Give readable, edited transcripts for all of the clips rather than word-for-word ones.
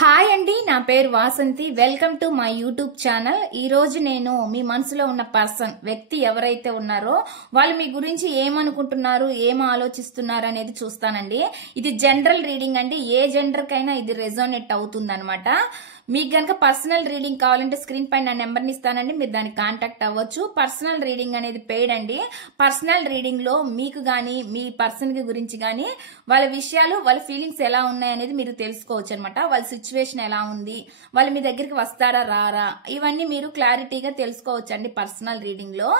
Hi అండి, నా పేరు Vasanthi. Welcome to my YouTube channel. ఈ రోజు నేను మీ మనసులో ఉన్న వ్యక్తి ఎవరైతే ఉన్నారో వాళ్ళు మీ గురించి ఏమనుకుంటున్నారు, ఏం ఆలోచిస్తున్నారు అనేది చూస్తానండి. ఇది జనరల్ రీడింగ్ అండి. ఏ జెండర్ కైనా ఇది రెజోనేట్ అవుతుంది అనమాట. మీకు గనక పర్సనల్ రీడింగ్ కావాలంటే స్క్రీన్ పైన నా నెంబర్ని ఇస్తానండి, మీరు దానికి కాంటాక్ట్ అవ్వచ్చు. పర్సనల్ రీడింగ్ అనేది పెయిడ్ అండి. పర్సనల్ రీడింగ్ లో మీకు గానీ మీ పర్సన్ కి గురించి గానీ వాళ్ళ విషయాలు, వాళ్ళ ఫీలింగ్స్ ఎలా ఉన్నాయి అనేది మీరు తెలుసుకోవచ్చు అనమాట. వాళ్ళ సిచ్యువేషన్ ఎలా ఉంది, వాళ్ళు మీ దగ్గరికి వస్తారా రారా, ఇవన్నీ మీరు క్లారిటీగా తెలుసుకోవచ్చు అండి పర్సనల్ రీడింగ్ లో.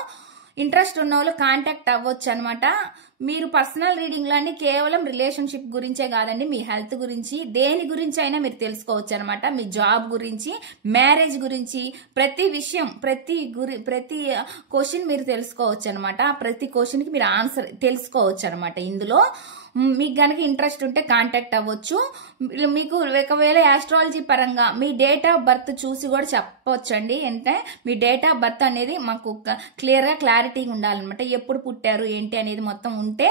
ఇంట్రెస్ట్ ఉన్న వాళ్ళు కాంటాక్ట్ అవ్వచ్చు అనమాట. మీరు పర్సనల్ రీడింగ్ లో అన్ని కేవలం రిలేషన్షిప్ గురించే కాదండి, మీ హెల్త్ గురించి, దేని గురించి అయినా మీరు తెలుసుకోవచ్చు అనమాట. మీ జాబ్ గురించి, మ్యారేజ్ గురించి, ప్రతి విషయం, ప్రతి క్వశ్చన్ మీరు తెలుసుకోవచ్చు అనమాట. ప్రతి క్వశ్చన్ కి మీరు ఆన్సర్ తెలుసుకోవచ్చు అనమాట. ఇందులో మీకు గనక ఇంట్రెస్ట్ ఉంటే కాంటాక్ట్ అవ్వచ్చు. మీకు ఒకవేళ ఆస్ట్రాలజీ పరంగా మీ డేట్ ఆఫ్ బర్త్ చూసి కూడా చెప్పవచ్చు అండి. అంటే మీ డేట్ ఆఫ్ బర్త్ అనేది మాకు క్లియర్ గా క్లారిటీగా ఉండాలన్నమాట. ఎప్పుడు పుట్టారు ఏంటి అనేది మొత్తం ఉంటే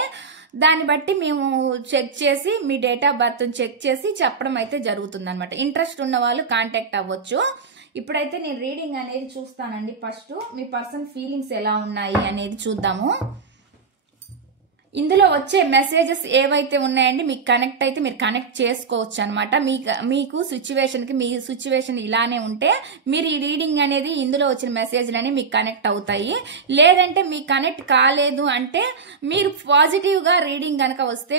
దాన్ని బట్టి మేము చెక్ చేసి మీ డేట్ ఆఫ్ బర్త్ చెక్ చేసి చెప్పడం అయితే జరుగుతుంది అనమాట. ఇంట్రెస్ట్ ఉన్న వాళ్ళు కాంటాక్ట్ అవ్వచ్చు. ఇప్పుడైతే నేను రీడింగ్ అనేది చూస్తానండి. ఫస్ట్ మీ పర్సన్ ఫీలింగ్స్ ఎలా ఉన్నాయి అనేది చూద్దాము. ఇందులో వచ్చే మెసేజెస్ ఏవైతే ఉన్నాయండి మీకు కనెక్ట్ అయితే మీరు కనెక్ట్ చేసుకోవచ్చు అనమాట. మీకు సిచ్యువేషన్ కి, మీ సిచ్యువేషన్ ఇలానే ఉంటే మీరు ఈ రీడింగ్ అనేది ఇందులో వచ్చిన మెసేజ్లు అనేవి మీకు కనెక్ట్ అవుతాయి. లేదంటే మీకు కనెక్ట్ కాలేదు అంటే మీరు పాజిటివ్ గా రీడింగ్ కనుక వస్తే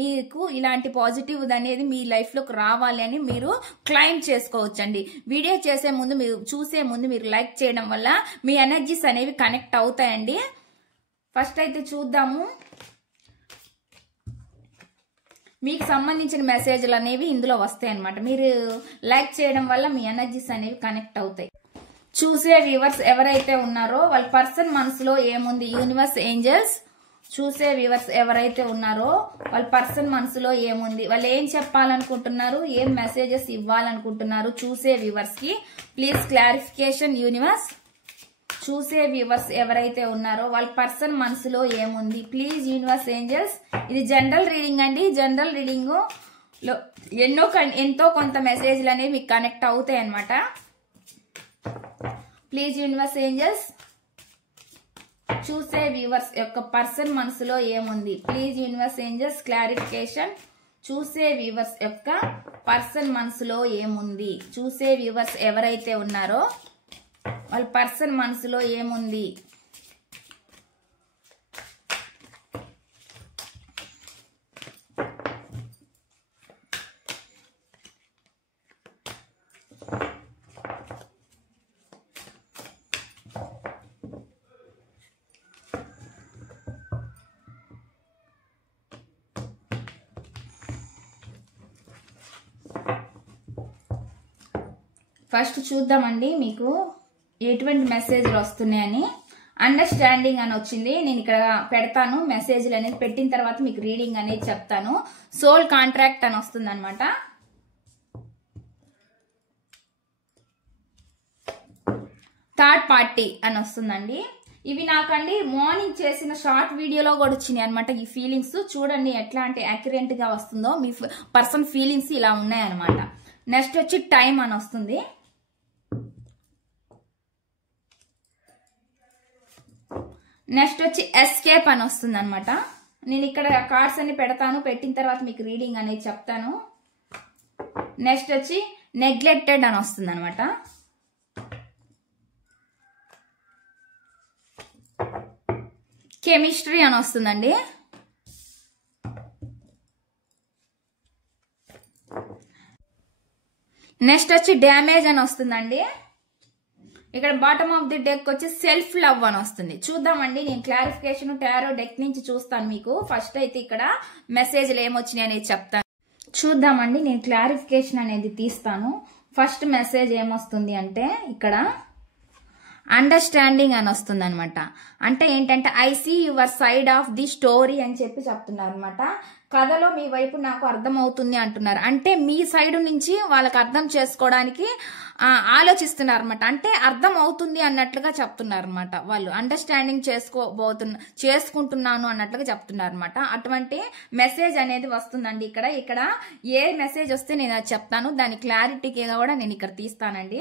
మీకు ఇలాంటి పాజిటివ్ అనేది మీ లైఫ్ లోకి రావాలి అని మీరు క్లైమ్ చేసుకోవచ్చు అండి. వీడియో చేసే ముందు, మీరు చూసే ముందు మీరు లైక్ చేయడం వల్ల మీ ఎనర్జీస్ అనేవి కనెక్ట్ అవుతాయండి. ఫస్ట్ అయితే చూద్దాము. మీకు సంబంధించిన మెసేజ్లు అనేవి ఇందులో వస్తాయి అన్నమాట. మీరు లైక్ చేయడం వల్ల మీ ఎనర్జీస్ అనేవి కనెక్ట్ అవుతాయి. చూసే వ్యూవర్స్ ఎవరైతే ఉన్నారో వాళ్ళ పర్సన్ మనసులో ఏముంది, యూనివర్స్, ఏంజల్స్. చూసే వ్యూవర్స్ ఎవరైతే ఉన్నారో వాళ్ళ పర్సన్ మనసులో ఏముంది, వాళ్ళు ఏం చెప్పాలనుకుంటున్నారు, ఏం మెసేజెస్ ఇవ్వాలనుకుంటున్నారు చూసే వ్యూవర్స్ కి. Please clarification universe. చూసే వ్యూవర్స్ ఎవరైతే ఉన్నారో వాళ్ళ పర్సన్ మనసులో ఏముంది, ప్లీజ్ యూనివర్స్, ఏంజల్స్. ఇది జనరల్ రీడింగ్ అండి. జనరల్ రీడింగ్ లో ఎంతో కొంత మెసేజ్లు అనేవి మీకు కనెక్ట్ అవుతాయి అనమాట. Please universe, angels. చూసే వ్యూవర్స్ యొక్క పర్సన్ మనసులో ఏముంది, ప్లీజ్ యూనివర్స్, ఏంజల్స్. క్లారిఫికేషన్. చూసే వ్యూవర్స్ యొక్క పర్సన్ మనసులో ఏముంది, చూసే వ్యూవర్స్ ఎవరైతే ఉన్నారో వాళ్ళ పర్సన్ మనసులో ఏముంది. ఫస్ట్ చూద్దామండి మీకు ఎటువంటి మెసేజ్లు వస్తున్నాయని. అండర్స్టాండింగ్ అని వచ్చింది. నేను ఇక్కడ పెడతాను మెసేజ్లు అనేది. పెట్టిన తర్వాత మీకు రీడింగ్ అనేది చెప్తాను. సోల్ కాంట్రాక్ట్ అని వస్తుంది అనమాట. థర్డ్ పార్టీ అని వస్తుందండి. ఇవి నాకండి మార్నింగ్ చేసిన షార్ట్ వీడియోలో కూడా వచ్చినాయి అనమాట. ఈ ఫీలింగ్స్ చూడండి ఎట్లాంటి యాక్యురేట్ గా వస్తుందో. మీ పర్సన్ ఫీలింగ్స్ ఇలా ఉన్నాయన్నమాట. నెక్స్ట్ వచ్చి టైం అని వస్తుంది. నెక్స్ట్ వచ్చి ఎస్కేప్ అని వస్తుంది అనమాట. నేను ఇక్కడ కార్డ్స్ అన్ని పెడతాను, పెట్టిన తర్వాత మీకు రీడింగ్ అనేది చెప్తాను. నెక్స్ట్ వచ్చి నెగ్లెక్టెడ్ అని వస్తుంది అనమాట. కెమిస్ట్రీ అని వస్తుందండి. నెక్స్ట్ వచ్చి డ్యామేజ్ అని వస్తుందండి. ఇక్కడ బాటమ్ ఆఫ్ ది డెక్ వచ్చి సెల్ఫ్ లవ్ అని వస్తుంది. చూద్దామండి, నేను క్లారిఫికేషన్ టారో డెక్ నుంచి చూస్తాను మీకు. ఫస్ట్ అయితే ఇక్కడ మెసేజ్లు ఏమొచ్చినాయి అనేది చెప్తాను. చూద్దామండి, నేను క్లారిఫికేషన్ అనేది తీస్తాను. ఫస్ట్ మెసేజ్ ఏమొస్తుంది అంటే ఇక్కడ అండర్స్టాండింగ్ అని వస్తుంది అనమాట. అంటే ఏంటంటే I see your side of the story అని చెప్పి చెప్తున్నారు అనమాట. కథలో మీ వైపు నాకు అర్థమవుతుంది అంటున్నారు. అంటే మీ సైడ్ నుంచి వాళ్ళకి అర్థం చేసుకోవడానికి ఆలోచిస్తున్నారు అనమాట. అంటే అర్థం అవుతుంది అన్నట్లుగా చెప్తున్నారు అనమాట. వాళ్ళు అండర్స్టాండింగ్ చేసుకుంటున్నాను అన్నట్లుగా చెప్తున్నారు అనమాట. అటువంటి మెసేజ్ అనేది వస్తుందండి. ఇక్కడ ఏ మెసేజ్ వస్తే నేను అది చెప్తాను, దాని క్లారిటీకి కూడా నేను ఇక్కడ తీస్తానండి.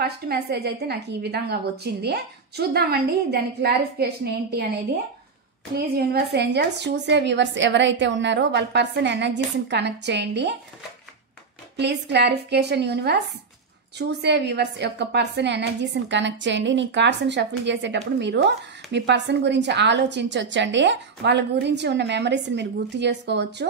ఫస్ట్ మెసేజ్ అయితే నాకు ఈ విధంగా వచ్చింది. చూద్దామండి దాని క్లారిఫికేషన్ ఏంటి అనేది. ప్లీజ్ యూనివర్స్ ఏంజల్స్ చూసే వ్యూవర్స్ ఎవరైతే ఉన్నారో వాళ్ళ పర్సన్ ఎనర్జీస్ని కనెక్ట్ చేయండి. Please clarification universe. చూసే వ్యూవర్స్ యొక్క పర్సన్ ఎనర్జీస్ని కనెక్ట్ చేయండి. నీ కార్డ్స్ని షఫుల్ చేసేటప్పుడు మీరు మీ పర్సన్ గురించి ఆలోచించవచ్చండి. వాళ్ళ గురించి ఉన్న మెమరీస్ని మీరు గుర్తు చేసుకోవచ్చు.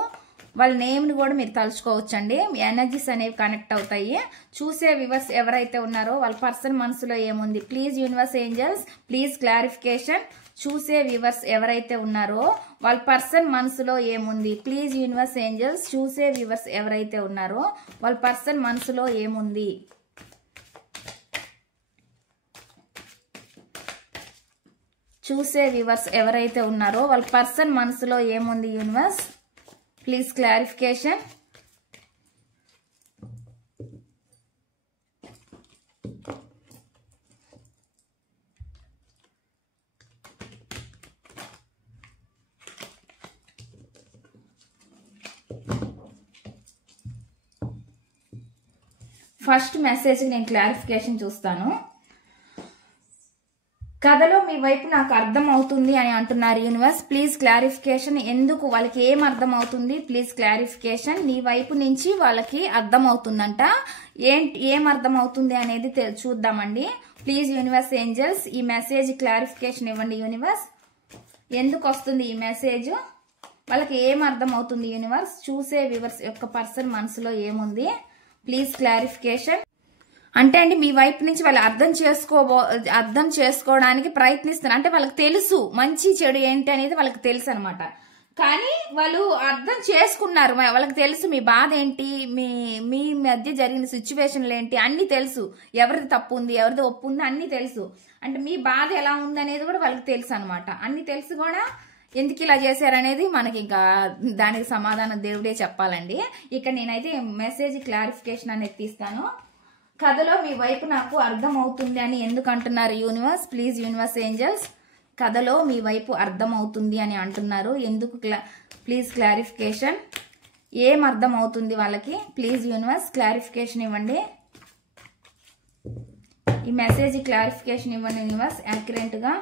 వాళ్ళ నేమ్ని కూడా మీరు తలుచుకోవచ్చండి. మీ ఎనర్జీస్ అనేవి కనెక్ట్ అవుతాయి. చూసే వ్యూవర్స్ ఎవరైతే ఉన్నారో వాళ్ళ పర్సన్ మనసులో ఏముంది. Please universe angels please clarification. చూసే వ్యూవర్స్ ఎవరైతే ఉన్నారో వాళ్ళ పర్సన్ మనసులో ఏముంది. ప్లీజ్ యూనివర్స్ ఏంజల్స్ చూసే వ్యూవర్స్ ఎవరైతే ఉన్నారో వాళ్ళ పర్సన్ మనసులో ఏముంది. చూసే వ్యూవర్స్ ఎవరైతే ఉన్నారో వాళ్ళ పర్సన్ మనసులో ఏముంది universe. Please clarification. First message నేను క్లారిఫికేషన్ చూస్తాను. కథలో మీ వైపు నాకు అర్థం అవుతుంది అని అంటున్నారు యూనివర్స్. Please clarification. ఎందుకు వాళ్ళకి ఏం అర్థం అవుతుంది. Please clarification. నీ వైపు నుంచి వాళ్ళకి అర్థం అవుతుందంట. ఏం అర్థం అవుతుంది అనేది చూద్దామండి. ప్లీజ్ యూనివర్స్ ఏంజల్స్ ఈ మెసేజ్ క్లారిఫికేషన్ ఇవ్వండి యూనివర్స్. ఎందుకు వస్తుంది ఈ మెసేజ్, వాళ్ళకి ఏం అర్థం అవుతుంది యూనివర్స్. చూసే వ్యూవర్స్ యొక్క పర్సన్ మనసులో ఏముంది. Please clarification. అంటే అండి మీ వైపు నుంచి వాళ్ళు అర్థం చేసుకోవడానికి ప్రయత్నిస్తున్నారు. అంటే వాళ్ళకి తెలుసు మంచి చెడు ఏంటి అనేది వాళ్ళకి తెలుసు అనమాట. కానీ వాళ్ళు అర్థం చేసుకున్నారు. వాళ్ళకి తెలుసు మీ బాధ ఏంటి, మీ మధ్య జరిగిన సిచ్యువేషన్లు ఏంటి అన్ని తెలుసు. ఎవరిది తప్పు ఉంది, ఎవరిది ఒప్పు ఉంది అన్ని తెలుసు. అంటే మీ బాధ ఎలా ఉంది అనేది కూడా వాళ్ళకి తెలుసు అనమాట. అన్ని తెలుసు కూడా ఎందుకు ఇలా చేశారనేది మనకి ఇంకా దానికి సమాధానం దేవుడే చెప్పాలండి. ఇక నేనైతే మెసేజ్ క్లారిఫికేషన్ అనేది తీస్తాను. కథలో మీ వైపు నాకు అర్థం అవుతుంది అని ఎందుకు అంటున్నారు యూనివర్స్. ప్లీజ్ యూనివర్స్ ఏంజల్స్ కథలో మీ వైపు అర్థం అవుతుంది అని అంటున్నారు ఎందుకు. Please clarification. ఏం అర్థం అవుతుంది వాళ్ళకి. ప్లీజ్ యూనివర్స్ క్లారిఫికేషన్ ఇవ్వండి. ఈ మెసేజ్ క్లారిఫికేషన్ ఇవ్వండి యూనివర్స్ యాక్యురేట్ గా.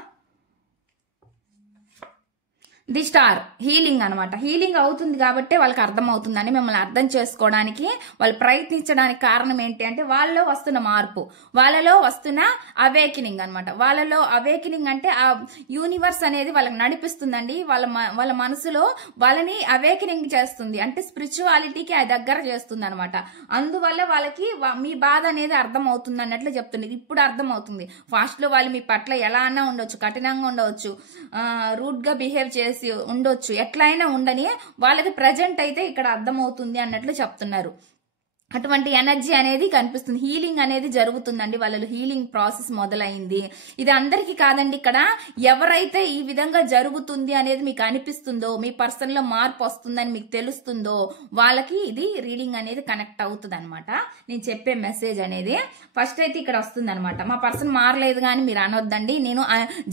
ది స్టార్ హీలింగ్ అనమాట. హీలింగ్ అవుతుంది కాబట్టి వాళ్ళకి అర్థం అవుతుందని మిమ్మల్ని అర్థం చేసుకోవడానికి వాళ్ళు ప్రయత్నించడానికి కారణం ఏంటి అంటే వాళ్ళలో వస్తున్న మార్పు, వాళ్ళలో వస్తున్న అవేకినింగ్ అనమాట. వాళ్ళలో అవేకినింగ్ అంటే ఆ యూనివర్స్ అనేది వాళ్ళకి నడిపిస్తుందండి. వాళ్ళ మనసులో వాళ్ళని అవేకినింగ్ చేస్తుంది. అంటే స్పిరిచువాలిటీకి అది దగ్గర చేస్తుంది అనమాట. అందువల్ల వాళ్ళకి మీ బాధ అనేది అర్థం అవుతుంది అన్నట్లు చెప్తుంది. ఇప్పుడు అర్థం అవుతుంది. ఫాస్ట్ లో వాళ్ళు మీ పట్ల ఎలా అన్నా ఉండొచ్చు, కఠినంగా ఉండవచ్చు, రూడ్ గా బిహేవ్ చేసి ఉండొచ్చు, ఎట్లయినా ఉండని వాళ్ళకి ప్రజెంట్ అయితే ఇక్కడ అర్థమవుతుంది అన్నట్లు చెప్తున్నారు. అటువంటి ఎనర్జీ అనేది కనిపిస్తుంది. హీలింగ్ అనేది జరుగుతుందండి. వాళ్ళలో హీలింగ్ ప్రాసెస్ మొదలైంది. ఇది అందరికీ కాదండి. ఇక్కడ ఎవరైతే ఈ విధంగా జరుగుతుంది అనేది మీకు అనిపిస్తుందో, మీ పర్సన్ లో మార్పు వస్తుందని మీకు తెలుస్తుందో వాళ్ళకి ఇది రీడింగ్ అనేది కనెక్ట్ అవుతుంది అనమాట. నేను చెప్పే మెసేజ్ అనేది ఫస్ట్ అయితే ఇక్కడ వస్తుంది అనమాట. మా పర్సన్ మారలేదు కానీ మీరు అనొద్దండి, నేను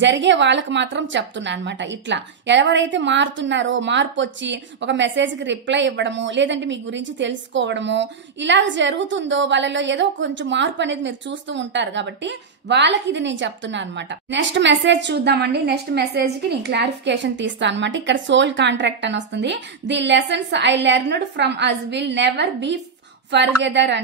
జరిగే వాళ్ళకి మాత్రం చెప్తున్నా అనమాట. ఇట్లా ఎవరైతే మారుతున్నారో, మార్పు వచ్చి ఒక మెసేజ్ కి రిప్లై ఇవ్వడము, లేదంటే మీ గురించి తెలుసుకోవడము ఇలా జరుగుతుందో వాళ్ళలో ఏదో కొంచెం మార్పు అనేది మీరు చూస్తూ ఉంటారు కాబట్టి వాళ్ళకి ఇది నేను చెప్తున్నా అనమాట. నెక్స్ట్ మెసేజ్ చూద్దామండి. నెక్స్ట్ మెసేజ్ కి నేను క్లారిఫికేషన్ తీస్తాను అనమాట. ఇక్కడ సోల్ కాంట్రాక్ట్ అని వస్తుంది. The lessons I learned from us will never be forgetter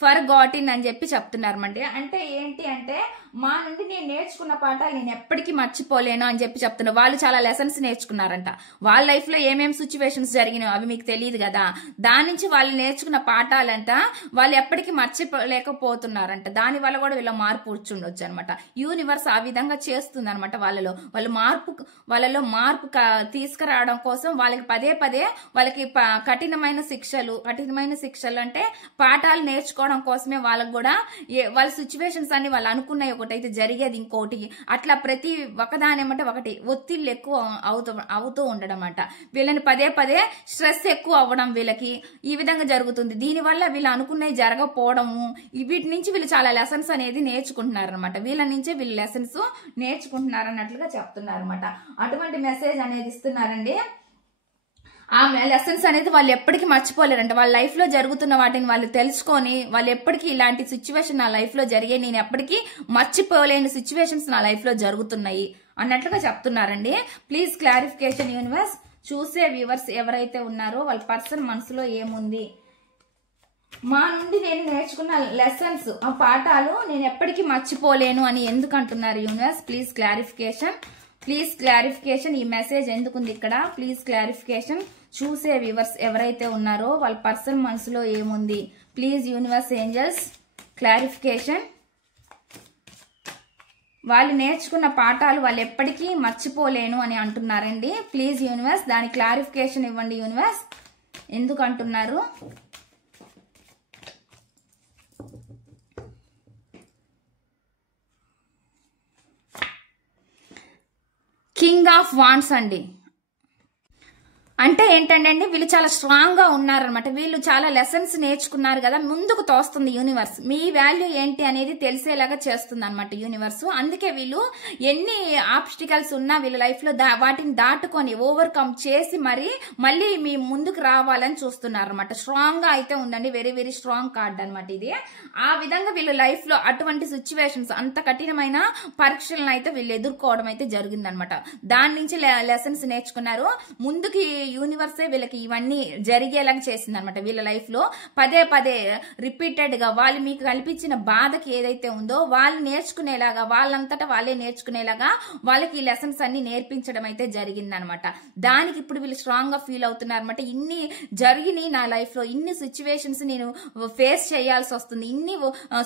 forgotten అని చెప్పి చెప్తున్నారన్నమాట. అంటే ఏంటి అంటే మా నుండి నేను నేర్చుకున్న పాఠాలు నేను ఎప్పటికీ మర్చిపోలేను అని చెప్పి చెప్తున్నారు. వాళ్ళు చాలా లెసన్స్ నేర్చుకున్నారంట. వాళ్ళ లైఫ్ లో ఏమేమి సిచ్యువేషన్స్ జరిగినాయో అవి మీకు తెలియదు కదా, దాని నుంచి వాళ్ళు నేర్చుకున్న పాఠాలంట వాళ్ళు ఎప్పటికీ మర్చిపోలేకపోతున్నారంట. దాని వల్ల కూడా వీళ్ళ మార్పు వచ్చుండొచ్చు అనమాట. యూనివర్స్ ఆ విధంగా చేస్తుంది అనమాట. వాళ్ళలో మార్పు తీసుకురావడం కోసం వాళ్ళకి పదే వాళ్ళకి కఠినమైన శిక్షలు అంటే పాఠాలు నేర్చుకోవడం మర్చిపోవడం కోసమే వాళ్ళకు కూడా వాళ్ళ సిచ్యువేషన్స్ అన్ని వాళ్ళు అనుకున్నాయి ఒకటైతే జరిగేది ఇంకోటి, అట్లా ప్రతి ఒకదాని ఏమంటే ఒకటి ఒత్తిళ్ళు ఎక్కువ అవుతూ ఉండడం అంట. వీళ్ళని పదే పదే స్ట్రెస్ ఎక్కువ అవ్వడం వీళ్ళకి ఈ విధంగా జరుగుతుంది. దీనివల్ల వీళ్ళు అనుకున్నవి జరగకపోవడము, వీటి నుంచి వీళ్ళు చాలా లెసన్స్ అనేది నేర్చుకుంటున్నారు అనమాట. వీళ్ళ నుంచే వీళ్ళు లెసన్స్ నేర్చుకుంటున్నారు అన్నట్లుగా చెప్తున్నారు అనమాట. అటువంటి మెసేజ్ అనేది ఇస్తున్నారండి. ఆ లెసన్స్ అనేది వాళ్ళు ఎప్పటికీ మర్చిపోలేరంట. వాళ్ళ లైఫ్ లో జరుగుతున్న వాటిని వాళ్ళు తెలుసుకొని వాళ్ళు ఎప్పటికీ ఇలాంటి సిచ్యువేషన్ నా లైఫ్ లో జరిగే, నేను ఎప్పటికీ మర్చిపోలేని సిచ్యువేషన్స్ నా లైఫ్ లో జరుగుతున్నాయి అన్నట్లుగా చెప్తున్నారండి. Please clarification universe. చూసే వ్యూవర్స్ ఎవరైతే ఉన్నారో వాళ్ళ పర్సన్ మనసులో ఏముంది, మా నుండి నేను నేర్చుకున్న లెసన్స్ ఆ పాఠాలు నేను ఎప్పటికీ మర్చిపోలేను అని ఎందుకు అంటున్నారు universe? Please clarification. Please clarification. ఈ మెసేజ్ ఎందుకుంది ఇక్కడ? Please clarification. చూసే వ్యూవర్స్ ఎవరైతే ఉన్నారో వాళ్ళ పర్సన్ మనసులో ఏముంది? Please universe angels clarification. వాళ్ళు నేర్చుకున్న పాఠాలు వాళ్ళు ఎప్పటికీ మర్చిపోలేను అని అంటున్నారండి. ప్లీజ్ యూనివర్స్ దాని క్లారిఫికేషన్ ఇవ్వండి యూనివర్స్. ఎందుకు అంటున్నారు? కింగ్ ఆఫ్ వాండ్స్ అండి. అంటే ఏంటంటే అండి వీళ్ళు చాలా స్ట్రాంగ్ గా ఉన్నారనమాట. వీళ్ళు చాలా లెసన్స్ నేర్చుకున్నారు కదా, ముందుకు తోస్తుంది యూనివర్స్. మీ వాల్యూ ఏంటి అనేది తెలిసేలాగా చేస్తుంది అనమాట యూనివర్స్. అందుకే వీళ్ళు ఎన్ని ఆబ్స్టికల్స్ ఉన్నా వీళ్ళ లైఫ్ లో వాటిని దాటుకొని ఓవర్కమ్ చేసి మళ్ళీ మీ ముందుకు రావాలని చూస్తున్నారు అనమాట. స్ట్రాంగ్ గా అయితే ఉందండి. వెరీ వెరీ స్ట్రాంగ్ కార్డ్ అనమాట ఇది. ఆ విధంగా వీళ్ళు లైఫ్ లో అటువంటి సిచ్యువేషన్స్, అంత కఠినమైన పరీక్షలను అయితే వీళ్ళు ఎదుర్కోవడం అయితే జరిగిందనమాట. దాని నుంచి లెసన్స్ నేర్చుకున్నారు. ముందుకి యూనివర్సే వీళ్ళకి ఇవన్నీ జరిగేలాగా చేసింది అనమాట. వీళ్ళ లైఫ్ లో పదే పదే రిపీటెడ్ గా వాళ్ళు మీకు కల్పించిన బాధకి ఏదైతే ఉందో వాళ్ళు నేర్చుకునేలాగా, వాళ్ళంతటా వాళ్ళే నేర్చుకునేలాగా వాళ్ళకి ఈ లెసన్స్ అన్ని నేర్పించడం అయితే జరిగిందనమాట. దానికి ఇప్పుడు వీళ్ళు స్ట్రాంగ్ గా ఫీల్ అవుతున్నారు అనమాట. ఇన్ని జరిగినాయి నా లైఫ్ లో, ఇన్ని సిచ్యువేషన్స్ నేను ఫేస్ చేయాల్సి వస్తుంది, ఇన్ని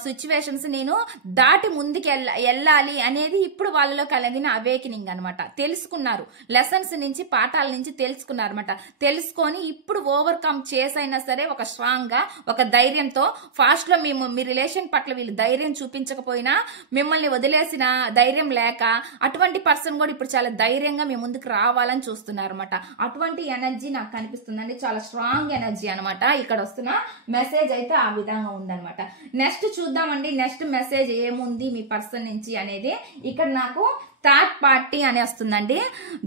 సిచ్యువేషన్స్ నేను దాటి ముందుకు వెళ్ళాలి అనేది ఇప్పుడు వాళ్ళలో కలిగిన అవేకనింగ్ అనమాట. తెలుసుకున్నారు, లెసన్స్ నుంచి పాఠాల నుంచి తెలుసుకున్నారు అనమాట. తెలుసుకొని ఇప్పుడు ఓవర్కమ్ చేసైనా సరే ఒక స్ట్రాంగ్ గా, ఒక ధైర్యంతో, ఫాస్ట్ లో మీ రిలేషన్ పట్ల వీళ్ళు ధైర్యం చూపించకపోయినా, మిమ్మల్ని వదిలేసిన ధైర్యం లేక అటువంటి పర్సన్ కూడా ఇప్పుడు చాలా ధైర్యంగా మీ ముందుకు రావాలని చూస్తున్నారు అనమాట. అటువంటి ఎనర్జీ నాకు కనిపిస్తుందండి. చాలా స్ట్రాంగ్ ఎనర్జీ అనమాట. ఇక్కడ వస్తున్న మెసేజ్ అయితే ఆ విధంగా ఉందన్నమాట. నెక్స్ట్ చూద్దామండి, నెక్స్ట్ మెసేజ్ ఏముంది మీ పర్సన్ నుంచి అనేది. ఇక్కడ నాకు థర్డ్ పార్టీ అని వస్తుందండి.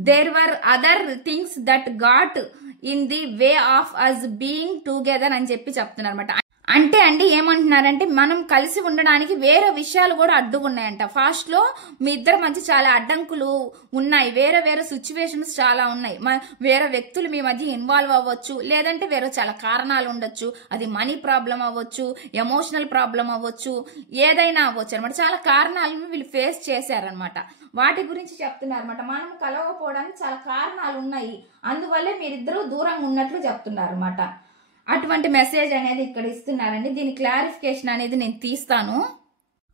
There were other things that got in the way of us being together అని చెప్పి చెప్తున్నారు అనమాట. అంటే అండి ఏమంటున్నారంటే మనం కలిసి ఉండడానికి వేరే విషయాలు కూడా అడ్డుకున్నాయంట. ఫాస్ట్ లో మీ ఇద్దరి మధ్య చాలా అడ్డంకులు ఉన్నాయి, వేరే వేరే సిచ్యువేషన్స్ చాలా ఉన్నాయి. వేరే వ్యక్తులు మీ మధ్య ఇన్వాల్వ్ అవ్వచ్చు, లేదంటే వేరే చాలా కారణాలు ఉండొచ్చు. అది మనీ ప్రాబ్లం అవ్వచ్చు, ఎమోషనల్ ప్రాబ్లం అవ్వచ్చు, ఏదైనా అవ్వచ్చు అనమాట. చాలా కారణాలను వీళ్ళు ఫేస్ చేశారనమాట. వాటి గురించి చెప్తున్నారు అనమాట. మనం కలవకపోవడానికి చాలా కారణాలు ఉన్నాయి, అందువల్లే మీరిద్దరూ దూరంగా ఉన్నట్లు చెప్తున్నారు అనమాట. అటువంటి మెసేజ్ అనేది ఇక్కడ ఇస్తున్నారండి. దీని క్లారిఫికేషన్ అనేది నేను తీస్తాను,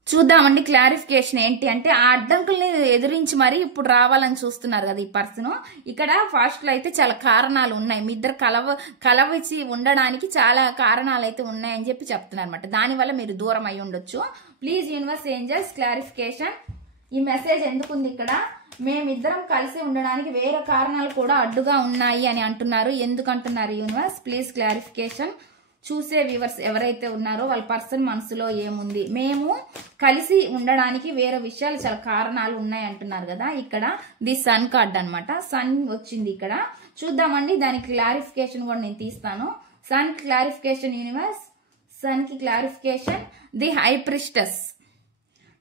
చూద్దామండి. క్లారిఫికేషన్ ఏంటి అంటే ఆ అడ్డంకుల్ని ఎదిరించి మరి ఇప్పుడు రావాలని చూస్తున్నారు కదా ఈ పర్సన్. ఇక్కడ ఫాస్ట్ లో అయితే చాలా కారణాలు ఉన్నాయి, మీ ఇద్దరు కలవచ్చి ఉండడానికి చాలా కారణాలు అయితే ఉన్నాయని చెప్పి చెప్తున్నారు అనమాట. దానివల్ల మీరు దూరం అయి ఉండొచ్చు. Please universe angels clarification. ఈ మెసేజ్ ఎందుకుంది ఇక్కడ? మేమిద్దరం కలిసి ఉండడానికి వేరే కారణాలు కూడా అడ్డుగా ఉన్నాయి అని అంటున్నారు. ఎందుకు అంటున్నారు యూనివర్స్? Please clarification. చూసే వ్యూవర్స్ ఎవరైతే ఉన్నారో వాళ్ళ పర్సన్ మనసులో ఏముంది? మేము కలిసి ఉండడానికి వేరే విషయాలు చాలా కారణాలు ఉన్నాయి అంటున్నారు కదా. ఇక్కడ ది సన్ కార్డ్ అనమాట. సన్ వచ్చింది ఇక్కడ. చూద్దామండి, దానికి క్లారిఫికేషన్ కూడా నేను తీస్తాను. Sun clarification universe. సన్ కి క్లారిఫికేషన్ ది హై ప్రిస్టెస్.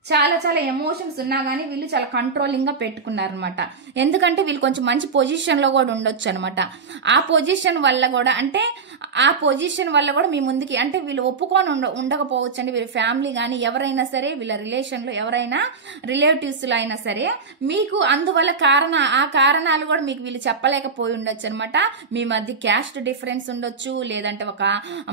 చాలా చాలా ఎమోషన్స్ ఉన్నా కానీ వీళ్ళు చాలా కంట్రోలింగ్ గా పెట్టుకున్నారనమాట. ఎందుకంటే వీళ్ళు కొంచెం మంచి పొజిషన్ లో కూడా ఉండొచ్చు అనమాట. ఆ పొజిషన్ వల్ల కూడా మీ ముందుకి అంటే వీళ్ళు ఒప్పుకొని ఉండకపోవచ్చు అండి. వీళ్ళ ఫ్యామిలీ కానీ ఎవరైనా సరే, వీళ్ళ రిలేషన్ లో ఎవరైనా రిలేటివ్స్ లో అయినా సరే మీకు అందువల్ల ఆ కారణాలు కూడా మీకు వీళ్ళు చెప్పలేకపోయి ఉండొచ్చు అనమాట. మీ మధ్య క్యాస్ట్ డిఫరెన్స్ ఉండొచ్చు, లేదంటే ఒక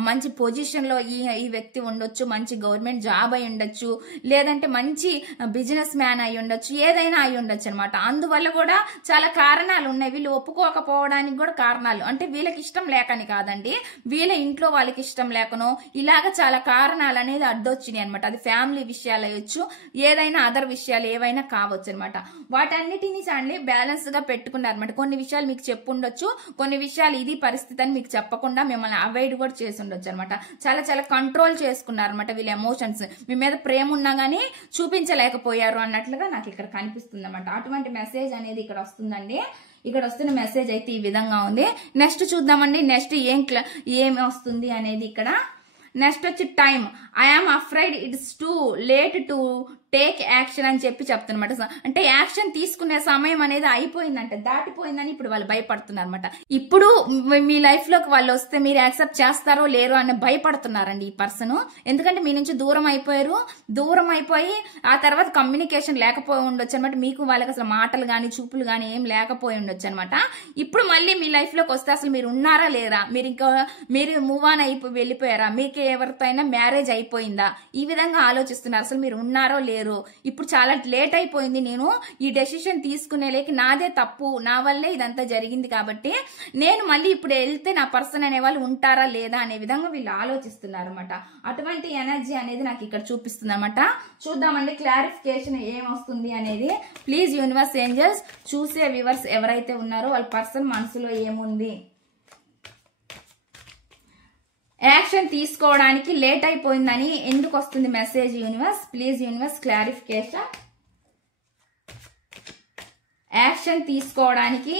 మంచి పొజిషన్ లో ఈ వ్యక్తి ఉండొచ్చు, మంచి గవర్నమెంట్ జాబ్ అయి ఉండొచ్చు, లేదంటే మంచి బిజినెస్ మ్యాన్ అయి ఉండొచ్చు, ఏదైనా అయి ఉండొచ్చు అనమాట. అందువల్ల కూడా చాలా కారణాలు ఉన్నాయి. వీళ్ళు ఒప్పుకోకపోవడానికి కూడా కారణాలు, అంటే వీళ్ళకి ఇష్టం లేకని కాదండి, వీళ్ళ ఇంట్లో వాళ్ళకి ఇష్టం లేకనో ఇలాగ చాలా కారణాలు అనేది అడ్డొచ్చినాయి అనమాట. అది ఫ్యామిలీ విషయాలు అయ్యొచ్చు, ఏదైనా అదర్ విషయాలు ఏవైనా కావచ్చు అనమాట. వాటన్నిటినీ చాలి బ్యాలెన్స్ గా పెట్టుకున్నారు అనమాట. కొన్ని విషయాలు మీకు చెప్పుండొచ్చు, కొన్ని విషయాలు ఇది పరిస్థితి అని మీకు చెప్పకుండా మిమ్మల్ని అవాయిడ్ కూడా చేసి ఉండొచ్చు అనమాట. చాలా చాలా కంట్రోల్ చేసుకున్నారు అనమాట వీళ్ళ ఎమోషన్స్. మీ మీద ప్రేమ ఉన్నా గానీ చూపించలేకపోయారు అన్నట్లుగా నాకు ఇక్కడ కనిపిస్తుంది అనమాట. అటువంటి మెసేజ్ అనేది ఇక్కడ వస్తుందండి. ఇక్కడ వస్తున్న మెసేజ్ అయితే ఈ విధంగా ఉంది. నెక్స్ట్ చూద్దామండి, నెక్స్ట్ ఏం వస్తుంది అనేది. ఇక్కడ నెక్స్ట్ వచ్చి time. I'm afraid it's too late to take action అని చెప్పి చెప్తున్నమాట. అంటే యాక్షన్ తీసుకునే సమయం అనేది అయిపోయిందంటే, దాటిపోయిందని ఇప్పుడు వాళ్ళు భయపడుతున్నారు అనమాట. ఇప్పుడు మీ లైఫ్ లోకి వాళ్ళు వస్తే మీరు యాక్సెప్ట్ చేస్తారో లేరో అని భయపడుతున్నారండి ఈ పర్సన్. ఎందుకంటే మీ నుంచి దూరం అయిపోయారు, దూరం అయిపోయి ఆ తర్వాత కమ్యూనికేషన్ లేకపోయి ఉండొచ్చు అనమాట. మీకు వాళ్ళకి అసలు మాటలు గాని చూపులు గాని ఏం లేకపోయి ఉండొచ్చు అనమాట. ఇప్పుడు మళ్ళీ మీ లైఫ్ లోకి వస్తే అసలు మీరు ఉన్నారా లేరా, మీరు మూవ్ ఆన్ అయిపోయి వెళ్ళిపోయారా, మీకు ఎవరితో అయినా మ్యారేజ్ అయిపోయిందా, ఈ విధంగా ఆలోచిస్తున్నారు. అసలు మీరు ఉన్నారో లేరు, ఇప్పుడు చాలా లేట్ అయిపోయింది, నేను ఈ డెసిషన్ తీసుకునేలేకి నాదే తప్పు, నా వల్లే ఇదంతా జరిగింది, కాబట్టి నేను మళ్ళీ ఇప్పుడు వెళ్తే నా పర్సన్ అనే వాళ్ళు ఉంటారా లేదా అనే విధంగా వీళ్ళు ఆలోచిస్తున్నారు అనమాట. అటువంటి ఎనర్జీ అనేది నాకు ఇక్కడ చూపిస్తుంది అనమాట. చూద్దామండి క్లారిఫికేషన్ ఏమొస్తుంది అనేది. ప్లీజ్ యూనివర్స్ ఏంజల్స్, చూసే వ్యూవర్స్ ఎవరైతే ఉన్నారో వాళ్ళ పర్సన్ మనసులో ఏముంది, యాక్షన్ తీసుకోవడానికి లేట్ అయిపోయిందని ఎందుకు వస్తుంది message universe. Please universe clarification. Action తీసుకోవడానికి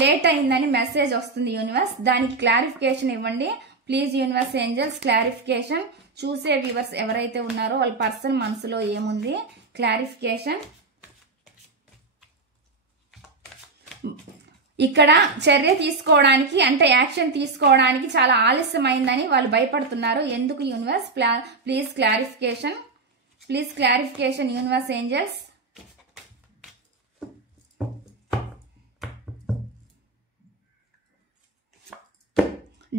లేట్ అయిందని మెసేజ్ వస్తుంది యూనివర్స్, దానికి క్లారిఫికేషన్ ఇవ్వండి. Please universe angels clarification. చూసే వ్యూవర్స్ ఎవరైతే ఉన్నారో వాళ్ళ పర్సన్ మనసులో ఏముంది, క్లారిఫికేషన్. ఇక్కడ చర్య తీసుకోవడానికి అంటే యాక్షన్ తీసుకోవడానికి చాలా ఆలస్యమైందని వాళ్ళు భయపడుతున్నారు. ఎందుకు universe? Please clarification. Please clarification universe angels.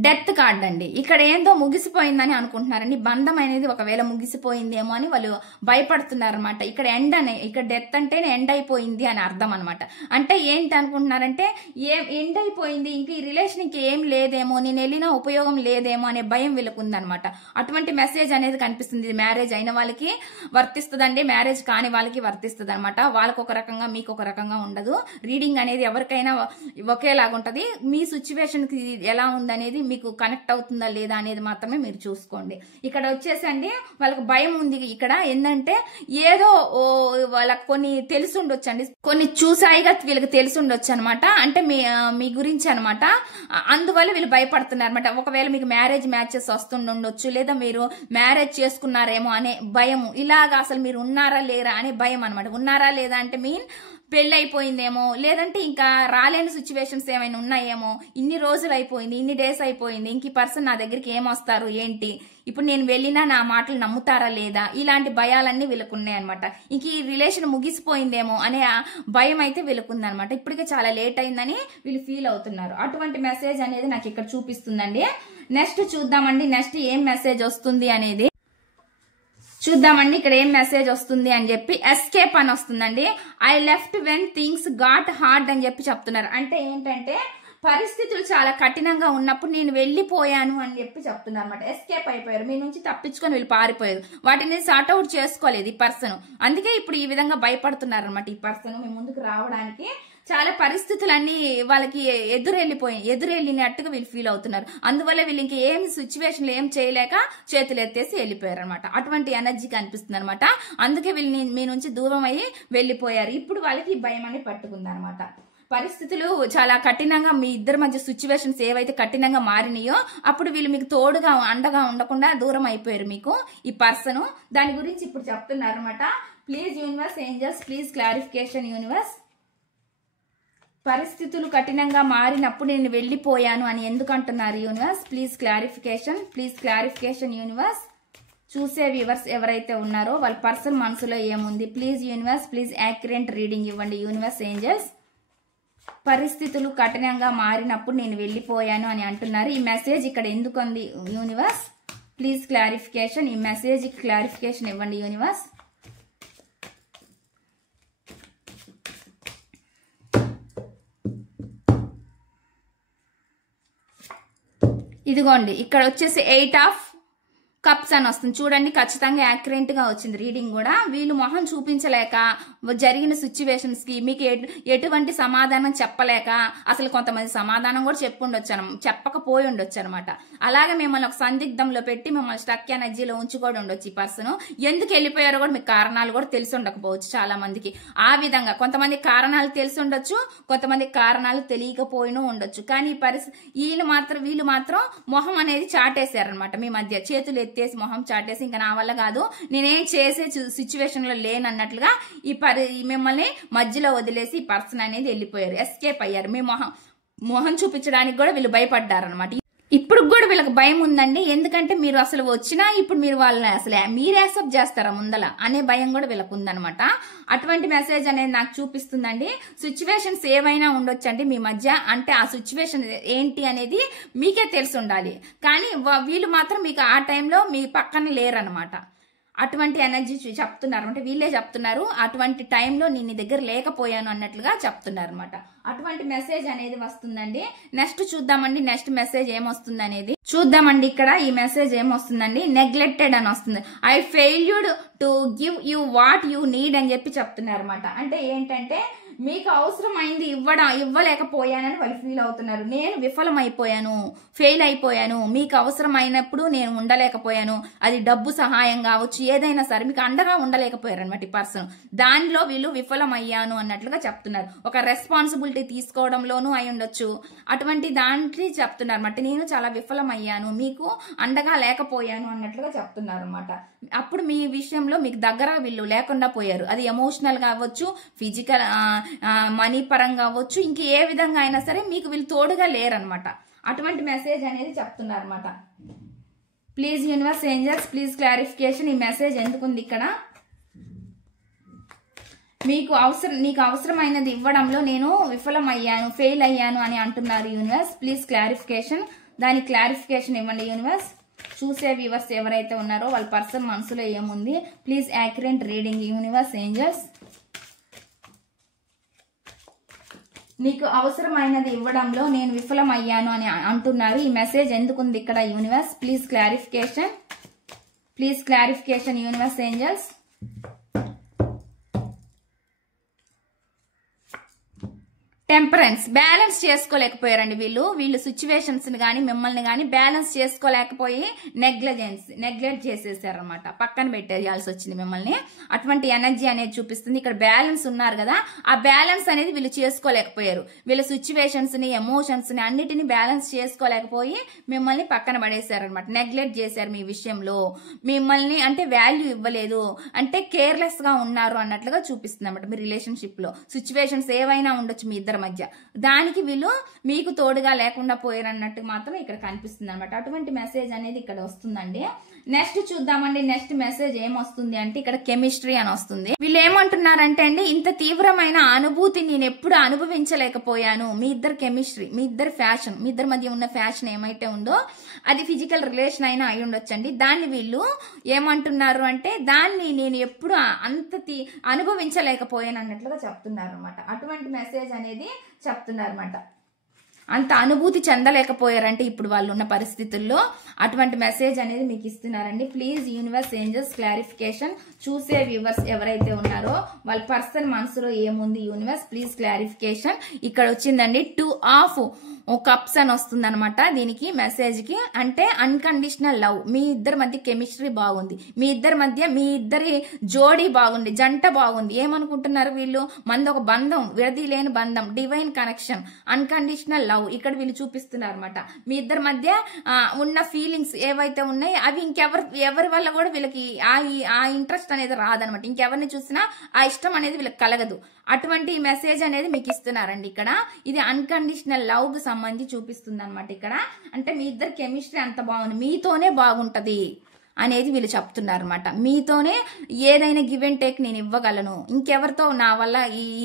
Death card అండి. ఇక్కడ ఏందో ముగిసిపోయిందని అనుకుంటున్నారండి. బంధం అనేది ఒకవేళ ముగిసిపోయిందేమో అని వాళ్ళు భయపడుతున్నారు అనమాట. ఇక్కడ ఎండ్ అనే, ఇక్కడ డెత్ అంటేనే ఎండ్ అయిపోయింది అని అర్థం అనమాట. అంటే ఏంటి అనుకుంటున్నారంటే ఎండ్ అయిపోయింది, ఇంక ఈ రిలేషన్ ఇంక ఏం లేదేమో, నేను వెళ్ళినా ఉపయోగం లేదేమో అనే భయం వీళ్ళకు ఉందనమాట. అటువంటి మెసేజ్ అనేది కనిపిస్తుంది. ఇది మ్యారేజ్ అయిన వాళ్ళకి వర్తిస్తుందండి, మ్యారేజ్ కాని వాళ్ళకి వర్తిస్తుంది అనమాట. వాళ్ళకు ఒక రకంగా మీకు ఒక రకంగా ఉండదు. రీడింగ్ అనేది ఎవరికైనా ఒకేలాగా ఉంటది. మీ సిచ్యువేషన్ కి ఎలా ఉందనేది మీకు కనెక్ట్ అవుతుందా లేదా అనేది మాత్రమే మీరు చూసుకోండి. ఇక్కడ వచ్చేసండి వాళ్ళకి భయం ఉంది. ఇక్కడ ఏంటంటే ఏదో వాళ్ళకి కొన్ని తెలిసి ఉండొచ్చు అండి, కొన్ని చూసాయిగా వీళ్ళకి తెలిసి ఉండొచ్చు అనమాట. అంటే మీ గురించి అనమాట. అందువల్ల వీళ్ళు భయపడుతున్నారు అనమాట. ఒకవేళ మీకు మ్యారేజ్ మ్యాచెస్ వస్తుండొచ్చు, లేదా మీరు మ్యారేజ్ చేసుకున్నారేమో అనే భయం, ఇలాగా అసలు మీరు ఉన్నారా లేరా అనే భయం అనమాట. ఉన్నారా లేదా అంటే మీన్ పెళ్లి అయిపోయిందేమో, లేదంటే ఇంకా రాలేని సిచ్యువేషన్స్ ఏమైనా ఉన్నాయేమో, ఇన్ని రోజులు అయిపోయింది, ఇన్ని డేస్ అయిపోయింది, ఇంక ఈ పర్సన్ నా దగ్గరికి ఏమొస్తారు ఏంటి, ఇప్పుడు నేను వెళ్ళినా నా మాటలు నమ్ముతారా లేదా, ఇలాంటి భయాలన్నీ వీళ్ళకు ఉన్నాయన్నమాట. ఇంక ఈ రిలేషన్ ముగిసిపోయిందేమో అనే భయం అయితే వీళ్ళకుందనమాట. ఇప్పటికే చాలా లేట్ అయిందని వీళ్ళు ఫీల్ అవుతున్నారు. అటువంటి మెసేజ్ అనేది నాకు ఇక్కడ చూపిస్తుందండి. నెక్స్ట్ చూద్దామండి, నెక్స్ట్ ఏం మెసేజ్ వస్తుంది అనేది చూద్దామండి. ఇక్కడ ఏం మెసేజ్ వస్తుంది అని చెప్పి ఎస్కేప్ అని వస్తుందండి. I left when things got hard అని చెప్పి చెప్తున్నారు. అంటే ఏంటంటే పరిస్థితులు చాలా కఠినంగా ఉన్నప్పుడు నేను వెళ్ళిపోయాను అని చెప్పి చెప్తున్నారు అనమాట. ఎస్కేప్ అయిపోయారు, మీ నుంచి తప్పించుకొని వీళ్ళు పారిపోయారు, వాటిని సార్ట్అవుట్ చేసుకోలేదు ఈ పర్సన్. అందుకే ఇప్పుడు ఈ విధంగా భయపడుతున్నారు అనమాట. ఈ పర్సన్ మీ ముందుకు రావడానికి చాలా పరిస్థితులన్నీ వాళ్ళకి ఎదురెళ్ళినట్టుగా వీళ్ళు ఫీల్ అవుతున్నారు. అందువల్ల వీళ్ళు ఇంక ఏం సిచ్యువేషన్లు ఏం చేయలేక చేతులు ఎత్తేసి వెళ్ళిపోయారు అనమాట. అటువంటి ఎనర్జీ కనిపిస్తుంది అనమాట. అందుకే వీళ్ళు మీ నుంచి దూరం అయ్యి వెళ్ళిపోయారు. ఇప్పుడు వాళ్ళకి భయం అని పట్టుకుంది అనమాట. పరిస్థితులు చాలా కఠినంగా, మీ ఇద్దరి మధ్య సిచ్యువేషన్స్ ఏవైతే కఠినంగా మారినాయో అప్పుడు వీళ్ళు మీకు తోడుగా అండగా ఉండకుండా దూరం అయిపోయారు మీకు ఈ పర్సన్. దాని గురించి ఇప్పుడు చెప్తున్నారు అనమాట. Please universe angels, please clarification universe. పరిస్థితులు కఠినంగా మారినప్పుడు నేను వెళ్ళిపోయాను అని ఎందుకు అంటున్నారు universe? Please clarification. Please clarification universe. చూసే వ్యూవర్స్ ఎవరైతే ఉన్నారో వాళ్ళ పర్సన్ మనసులో ఏముంది? Please universe, please accurate reading ఇవ్వండి యూనివర్స్ ఏంజల్స్. పరిస్థితులు కఠినంగా మారినప్పుడు నేను వెళ్ళిపోయాను అని అంటున్నారు. ఈ మెసేజ్ ఇక్కడ ఎందుకు ఉంది యూనివర్స్? Please clarification. ఈ మెసేజ్ క్లారిఫికేషన్ ఇవ్వండి యూనివర్స్. ఇదిగోండి ఇక్కడ వచ్చేసి 8 ఆఫ్ కప్స్ అని వస్తుంది చూడండి. ఖచ్చితంగా యాక్యురేట్ గా వచ్చింది రీడింగ్ కూడా. వీళ్ళు మొహం చూపించలేక జరిగిన సిచ్యువేషన్స్ కి మీకు ఎటువంటి సమాధానం చెప్పలేక, అసలు కొంతమంది సమాధానం కూడా చెప్పకపోయి ఉండొచ్చు అనమాట. అలాగే మిమ్మల్ని ఒక సందిగ్ధంలో పెట్టి మిమ్మల్ని స్టక్ ఎనర్జీలో ఉంచి కూడా ఉండొచ్చు ఈ పర్సన్. ఎందుకు వెళ్ళిపోయారో కూడా మీకు కారణాలు కూడా తెలిసి ఉండకపోవచ్చు చాలా మందికి. ఆ విధంగా కొంతమంది కారణాలు తెలిసి ఉండొచ్చు, కొంతమంది కారణాలు తెలియకపోయినా ఉండొచ్చు. కానీ ఈ వీళ్ళు మాత్రం మొహం అనేది చాటేశారనమాట మీ మధ్య. చేతులు ఎత్తేసి మొహం చాటేసి ఇంకా నా వల్ల కాదు, నేనేం చేసే సిచ్యువేషన్ లో లేనన్నట్లుగా మిమ్మల్ని మధ్యలో వదిలేసి ఈ పర్సన్ అనేది వెళ్ళిపోయారు, ఎస్కేప్ అయ్యారు. మీ మొహం చూపించడానికి కూడా వీళ్ళు భయపడ్డారు అనమాట. ఇప్పుడు కూడా వీళ్ళకి భయం ఉందండి. ఎందుకంటే మీరు అసలు వచ్చినా ఇప్పుడు మీరు వాళ్ళని అసలు మీరు యాక్సెప్ట్ చేస్తారా ముందల అనే భయం కూడా వీళ్ళకు ఉందనమాట. అటువంటి మెసేజ్ అనేది నాకు చూపిస్తుందండి. సిచ్యువేషన్స్ ఏవైనా ఉండొచ్చు అండి మీ మధ్య. అంటే ఆ సిచ్యువేషన్ ఏంటి అనేది మీకే తెలిసి ఉండాలి. కానీ వీళ్ళు మాత్రం మీకు ఆ టైంలో మీ పక్కన లేరనమాట. అటువంటి ఎనర్జీ చెప్తున్నారు అంటే వీళ్ళే చెప్తున్నారు. అటువంటి టైంలో నేను నీ దగ్గర లేకపోయాను అన్నట్లుగా చెప్తున్నారు అనమాట. అటువంటి మెసేజ్ అనేది వస్తుందండి. నెక్స్ట్ చూద్దామండి, నెక్స్ట్ మెసేజ్ ఏమొస్తుంది అనేది చూద్దామండి. ఇక్కడ ఈ మెసేజ్ ఏమొస్తుందండి, నెగ్లెక్టెడ్ అని వస్తుంది. I ఫెయిల్యూడ్ to give you what you need అని చెప్పి చెప్తున్నారు అనమాట. అంటే ఏంటంటే మీకు అవసరమైంది ఇవ్వలేకపోయానని వాళ్ళు ఫీల్ అవుతున్నారు. నేను విఫలమైపోయాను, ఫెయిల్ అయిపోయాను, మీకు అవసరమైనప్పుడు నేను ఉండలేకపోయాను. అది డబ్బు సహాయం కావచ్చు, ఏదైనా సరే మీకు అండగా ఉండలేకపోయారు అనమాట ఈ పర్సన్. దానిలో వీళ్ళు విఫలమయ్యాను అన్నట్లుగా చెప్తున్నారు. ఒక రెస్పాన్సిబిలిటీ తీసుకోవడంలోనూ అయి ఉండొచ్చు. అటువంటి దాంట్లో చెప్తున్నారు అనమాట. నేను చాలా విఫలమయ్యాను, మీకు అండగా లేకపోయాను అన్నట్లుగా చెప్తున్నారు అనమాట. అప్పుడు మీ విషయంలో మీకు దగ్గర వీళ్ళు లేకుండా పోయారు. అది ఎమోషనల్ కావచ్చు, ఫిజికల్ మనీ పరంగా అవ్వచ్చు, ఇంక ఏ విధంగా అయినా సరే మీకు వీళ్ళు తోడుగా లేరనమాట. అటువంటి మెసేజ్ అనేది చెప్తున్నారు అనమాట. Please universe angels please clarification. ఈ మెసేజ్ ఎందుకుంది ఇక్కడ? నీకు అవసరమైనది ఇవ్వడంలో నేను విఫలమయ్యాను, ఫెయిల్ అయ్యాను అని అంటున్నారు యూనివర్స్. Please clarification. దాని క్లారిఫికేషన్ ఇవ్వండి యూనివర్స్. చూసే వ్యూవర్స్ ఎవరైతే ఉన్నారో వాళ్ళ పర్సన్ మనసులో ఏముంది, please accurate reading universe angels. నీకు అవసరమైనది ఇవ్వడంలో నేను విఫలమయ్యాను అని అంటున్నారు. ఈ మెసేజ్ ఎందుకుంది ఇక్కడ universe? Please clarification. Please clarification universe angels. Temperance. Balance చేసుకోలేకపోయారండి వీళ్ళు సిచ్యువేషన్స్ ని కానీ మిమ్మల్ని కానీ బ్యాలెన్స్ చేసుకోలేకపోయి నెగ్లెక్ట్ చేసేసారనమాట. పక్కన పెట్టేయాల్సి వచ్చింది మిమ్మల్ని. అటువంటి ఎనర్జీ అనేది చూపిస్తుంది. ఇక్కడ బ్యాలెన్స్ ఉన్నారు కదా, ఆ బ్యాలెన్స్ అనేది వీళ్ళు చేసుకోలేకపోయారు. వీళ్ళ సిచ్యువేషన్స్ ని ఎమోషన్స్ ని అన్నిటిని బ్యాలెన్స్ చేసుకోలేకపోయి మిమ్మల్ని పక్కన పడేశారనమాట. నెగ్లెక్ట్ చేశారు మీ విషయంలో. మిమ్మల్ని అంటే వాల్యూ ఇవ్వలేదు, అంటే కేర్లెస్ గా ఉన్నారు అన్నట్లుగా చూపిస్తుంది అనమాట. మీ రిలేషన్షిప్ లో సిచ్యువేషన్స్ ఏవైనా ఉండొచ్చు మీ ఇద్దరి మధ్య, దానికి వీళ్ళు మీకు తోడుగా లేకుండా పోయారన్నట్టు మాత్రం ఇక్కడ కనిపిస్తుంది అనమాట. అటువంటి మెసేజ్ అనేది ఇక్కడ వస్తుందండి. నెక్స్ట్ చూద్దామండి. నెక్స్ట్ మెసేజ్ ఏమొస్తుంది అంటే ఇక్కడ కెమిస్ట్రీ అని వస్తుంది. వీళ్ళు ఏమంటున్నారంటే అండి, ఇంత తీవ్రమైన అనుభూతి నేను ఎప్పుడు అనుభవించలేకపోయాను. మీ ఇద్దరు కెమిస్ట్రీ, మీ ఇద్దరు ఫ్యాషన్, మీ ఇద్దరి మధ్య ఉన్న ఫ్యాషన్ ఏమైతే ఉందో అది ఫిజికల్ రిలేషన్ అయినా అయి ఉండొచ్చండి. దాన్ని వీళ్ళు ఏమంటున్నారు అంటే దాన్ని నేను ఎప్పుడు అంత అనుభవించలేకపోయాను అన్నట్లుగా చెప్తున్నారు అనమాట. అటువంటి మెసేజ్ అనేది చెప్తున్నారు అనమాట. అంత అనుభూతి చెందలేకపోయారంటే ఇప్పుడు వాళ్ళు ఉన్న పరిస్థితుల్లో అటువంటి మెసేజ్ అనేది మీకు ఇస్తున్నారండి. Please universe angels clarification. చూసే వ్యూవర్స్ ఎవరైతే ఉన్నారో వాళ్ళ పర్సన్ మనసులో ఏముంది యూనివర్స్ ప్లీజ్ క్లారిఫికేషన్. ఇక్కడ వచ్చిందండి 2 ఆఫ్ కప్స్ అని వస్తుంది అనమాట. దీనికి మెసేజ్ కి అంటే అన్కండిషనల్ లవ్. మీ ఇద్దరి మధ్య కెమిస్ట్రీ బాగుంది, మీ ఇద్దరి జోడీ బాగుంది, జంట బాగుంది. ఏమనుకుంటున్నారు వీళ్ళు? మనది ఒక బంధం, విడదీయలేని బంధం, డివైన్ కనెక్షన్, అన్కండిషనల్ లవ్ ఇక్కడ వీళ్ళు చూపిస్తున్నారు అనమాట. మీ ఇద్దరి మధ్య ఉన్న ఫీలింగ్స్ ఏవైతే ఉన్నాయో అవి ఎవరి వల్ల కూడా వీళ్ళకి ఆ ఇంట్రెస్ట్ అనేది రాదనమాట. ఇంకెవరిని చూసినా ఆ ఇష్టం అనేది వీళ్ళకి కలగదు. అటువంటి మెసేజ్ అనేది మీకు ఇస్తున్నారండి ఇక్కడ. ఇది అన్కండిషనల్ లవ్ కు సంబంధించి చూపిస్తుంది అనమాట ఇక్కడ. అంటే మీ ఇద్దరు కెమిస్ట్రీ అంత బాగుంది, మీతోనే బాగుంటది అనేది వీళ్ళు చెప్తున్నారు అనమాట. మీతోనే ఏదైనా గివ్ అండ్ టేక్ నేను ఇవ్వగలను, ఇంకెవరితో నా వల్ల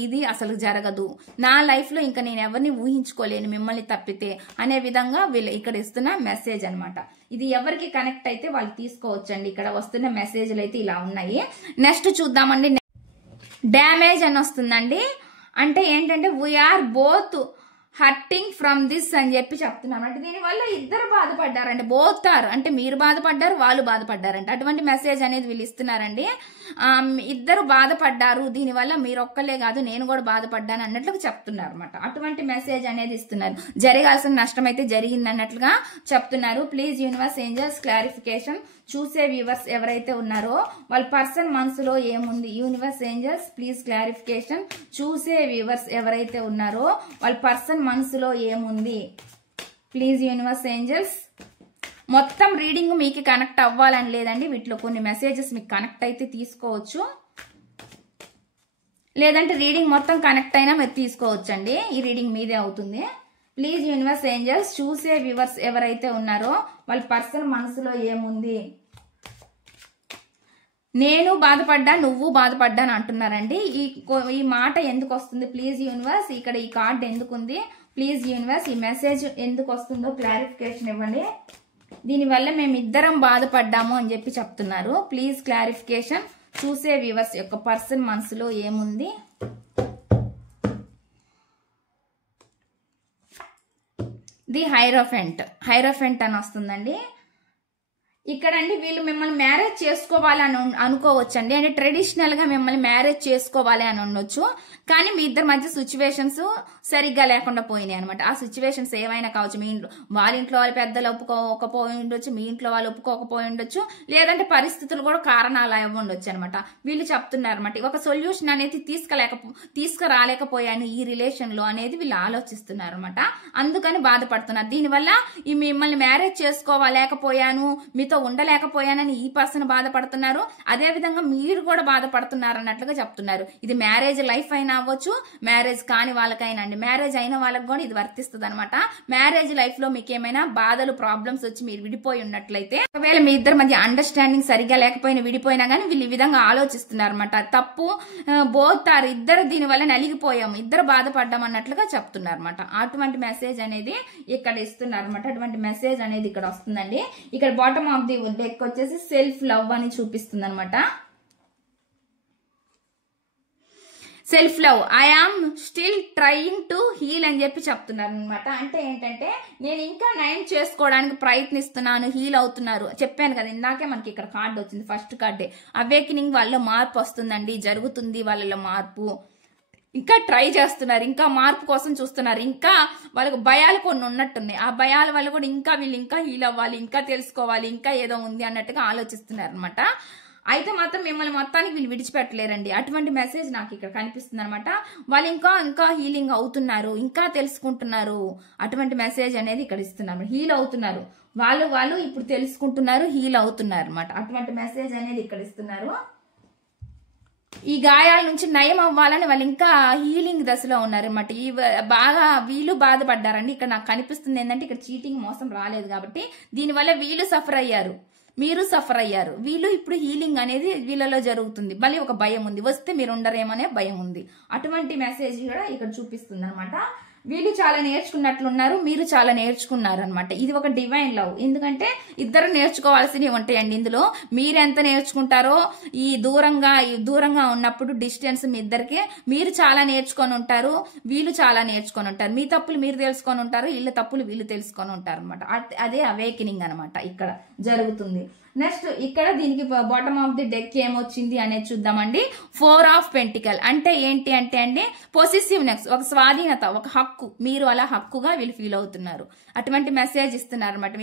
ఇది అసలు జరగదు, నా లైఫ్ లో ఇంకా నేను ఎవరిని ఊహించుకోలేను మిమ్మల్ని తప్పితే అనే విధంగా వీళ్ళు ఇక్కడ ఇస్తున్న మెసేజ్ అనమాట. ఇది ఎవరికి కనెక్ట్ అయితే వాళ్ళు తీసుకోవచ్చండి. ఇక్కడ వస్తున్న మెసేజ్లు అయితే ఇలా ఉన్నాయి. నెక్స్ట్ చూద్దామండి. డ్యామేజ్ అని వస్తుందండి. అంటే ఏంటంటే we are both hurting from this అని చెప్పి చెప్తున్నాం అంటే దీనివల్ల ఇద్దరు బాధపడ్డారండి, బోతారు అంటే మీరు బాధపడ్డారు వాళ్ళు బాధపడ్డారంట. అటువంటి మెసేజ్ అనేది వీళ్ళు ఇస్తున్నారండి. ఇద్దరు బాధపడ్డారు, దీనివల్ల మీరు ఒక్కలే కాదు నేను కూడా బాధపడ్డాను అన్నట్లుగా చెప్తున్నారు అనమాట. అటువంటి మెసేజ్ అనేది ఇస్తున్నారు. జరగాల్సిన నష్టం అయితే జరిగింది అన్నట్లుగా చెప్తున్నారు. Please universe angels clarification. చూసే వ్యూవర్స్ ఎవరైతే ఉన్నారో వాళ్ళ పర్సన్ మనసులో ఏముంది? Universe angels please clarification. చూసే వ్యూవర్స్ ఎవరైతే ఉన్నారో వాళ్ళ పర్సన్ మనసులో ఏముంది? Please universe angels. మొత్తం రీడింగ్ మీకు కనెక్ట్ అవ్వాలని లేదండి, వీటిలో కొన్ని మెసేజెస్ మీకు కనెక్ట్ అయితే తీసుకోవచ్చు, లేదంటే రీడింగ్ మొత్తం కనెక్ట్ అయినా మీరు తీసుకోవచ్చు అండి. ఈ రీడింగ్ మీదే అవుతుంది. Please universe angels. చూసే వ్యూవర్స్ ఎవరైతే ఉన్నారో వాళ్ళ పర్సన్ మనసులో ఏముంది? నేను బాధపడ్డా నువ్వు బాధపడ్డాను అంటున్నారండి. ఈ మాట ఎందుకు వస్తుంది? Please universe. ఇక్కడ ఈ కార్డ్ ఎందుకు ఉంది? Please universe. ఈ మెసేజ్ ఎందుకు వస్తుందో క్లారిఫికేషన్ ఇవ్వండి. దీనివల్ల మేము ఇద్దరం బాధపడ్డాము అని చెప్పి చెప్తున్నారు. Please clarification. చూసే వ్యూవర్స్ యొక్క పర్సన్ మనసులో ఏముంది? ది హైరోఫెంట్ అని వస్తుందండి. ఇక్కడ అండి వీళ్ళు మిమ్మల్ని మ్యారేజ్ చేసుకోవాలని అనుకోవచ్చండి. అంటే ట్రెడిషనల్ గా మిమ్మల్ని మ్యారేజ్ చేసుకోవాలి అని ఉండొచ్చు, కానీ మీ ఇద్దరి మధ్య సిచ్యువేషన్స్ సరిగ్గా లేకుండా పోయినాయి అనమాట. ఆ సిచ్యువేషన్స్ ఏమైనా కావచ్చు. మీ ఇంట్లో వాళ్ళ ఇంట్లో వాళ్ళ పెద్దలు ఒప్పుకోకపోయి ఉండొచ్చు, మీ ఇంట్లో వాళ్ళు ఒప్పుకోకపోయి ఉండొచ్చు, లేదంటే పరిస్థితులు కూడా కారణాలు అవి ఉండొచ్చు అనమాట. వీళ్ళు చెప్తున్నారు అనమాట ఒక సొల్యూషన్ అనేది తీసుకురాలేకపోయాను ఈ రిలేషన్ లో అనేది వీళ్ళు ఆలోచిస్తున్నారు అనమాట. అందుకని బాధపడుతున్నారు. దీనివల్ల ఈ మిమ్మల్ని మ్యారేజ్ చేసుకోలేకపోయాను, మీతో ఉండలేకపోయానని ఈ పర్సన్ బాధపడుతున్నారు. అదే విధంగా మీరు కూడా బాధపడుతున్నారు అన్నట్లుగా చెప్తున్నారు. ఇది మ్యారేజ్ లైఫ్ అయినా అవ్వచ్చు, మ్యారేజ్ కాని వాళ్ళకైనా అండి. మ్యారేజ్ అయిన వాళ్ళకి కూడా ఇది వర్తిస్తుంది అనమాట. మ్యారేజ్ లైఫ్ లో మీకు ఏమైనా బాధలు ప్రాబ్లమ్స్ వచ్చి మీరు విడిపోయి ఉన్నట్లయితే, ఒకవేళ మీ ఇద్దరి మధ్య అండర్స్టాండింగ్ సరిగ్గా లేకపోయినా విడిపోయినా కానీ వీళ్ళు ఈ విధంగా ఆలోచిస్తున్నారు అనమాట. తప్పు బోతారు, ఇద్దరు దీనివల్ల నలిగిపోయాము, ఇద్దరు బాధపడ్డాం అన్నట్లుగా చెప్తున్నారు అనమాట. అటువంటి మెసేజ్ అనేది ఇక్కడ ఇస్తున్నారు అనమాట. అటువంటి మెసేజ్ అనేది ఇక్కడ వస్తుందండి. ఇక్కడ బాటమ్ ఆఫ్ ది డెక్ వచ్చేసి సెల్ఫ్ లవ్ అని చూపిస్తుంది అనమాట. Self love, I am still trying to heal అని చెప్పి చెప్తున్నారు అనమాట. అంటే ఏంటంటే నేను ఇంకా నయం చేసుకోవడానికి ప్రయత్నిస్తున్నాను, హీల్ అవుతున్నారు. చెప్పాను కదా ఇందాకే మనకి ఇక్కడ కార్డు వచ్చింది, ఫస్ట్ కార్డే. అవేకనింగ్ వాళ్ళలో మార్పు వస్తుందండి, జరుగుతుంది వాళ్ళలో మార్పు. ఇంకా ట్రై చేస్తున్నారు, ఇంకా మార్పు కోసం చూస్తున్నారు. ఇంకా వాళ్ళకు భయాలు కొన్ని ఉన్నట్టున్నాయి. ఆ భయాల వల్ల కూడా ఇంకా వీళ్ళు ఇంకా హీల్ అవ్వాలి, ఇంకా తెలుసుకోవాలి, ఇంకా ఏదో ఉంది అన్నట్టుగా ఆలోచిస్తున్నారు అనమాట. అయితే మాత్రం మిమ్మల్ని మొత్తానికి వీళ్ళు విడిచిపెట్టలేరండి. అటువంటి మెసేజ్ నాకు ఇక్కడ కనిపిస్తుంది అనమాట. వాళ్ళు ఇంకా హీలింగ్ అవుతున్నారు, ఇంకా తెలుసుకుంటున్నారు. అటువంటి మెసేజ్ అనేది ఇక్కడ ఇస్తున్నారు. హీల్ అవుతున్నారు వాళ్ళు ఇప్పుడు తెలుసుకుంటున్నారు, హీల్ అవుతున్నారు అనమాట. అటువంటి మెసేజ్ అనేది ఇక్కడ ఇస్తున్నారు. ఈ గాయాల నుంచి నయం అవ్వాలని వాళ్ళు ఇంకా హీలింగ్ దశలో ఉన్నారన్నమాట. బాగా వీళ్ళు బాధపడ్డారండి. ఇక్కడ నాకు కనిపిస్తుంది ఏంటంటే ఇక్కడ చీటింగ్ మోసం రాలేదు కాబట్టి దీనివల్ల వీళ్ళు సఫర్ అయ్యారు, మీరు సఫర్ అయ్యారు. వీళ్ళు ఇప్పుడు హీలింగ్ అనేది వీళ్ళలో జరుగుతుంది. మళ్ళీ ఒక భయం ఉంది, వస్తే మీరు ఉండరేమనే భయం ఉంది. అటువంటి మెసేజ్ కూడా ఇక్కడ చూపిస్తుంది అనమాట. వీళ్ళు చాలా నేర్చుకున్నట్లున్నారు, మీరు చాలా నేర్చుకున్నారు అనమాట. ఇది ఒక డివైన్ లవ్. ఎందుకంటే ఇద్దరు నేర్చుకోవాల్సినవి ఉంటాయండి ఇందులో. మీరు ఎంత నేర్చుకుంటారో ఈ దూరంగా ఉన్నప్పుడు డిస్టెన్స్ మీ ఇద్దరికి, మీరు చాలా నేర్చుకొని ఉంటారు, వీళ్ళు చాలా నేర్చుకొని ఉంటారు. మీ తప్పులు మీరు తెలుసుకొని ఉంటారు, వీళ్ళ తప్పులు వీళ్ళు తెలుసుకొని ఉంటారు అనమాట. అదే అవేకనింగ్ అనమాట ఇక్కడ జరుగుతుంది. నెక్స్ట్ ఇక్కడ దీనికి బాటమ్ ఆఫ్ ది డెక్ ఏమొచ్చింది అనేది చూద్దామండి. 4 ఆఫ్ పెంటికల్ అంటే ఏంటి అంటే అండి పొసెసివ్నెస్, ఒక స్వాధీనత, ఒక హక్కు. మీరు అలా హక్కుగా వీళ్ళు ఫీల్ అవుతున్నారు. అటువంటి మెసేజ్ ఇస్తున్నారు అనమాట.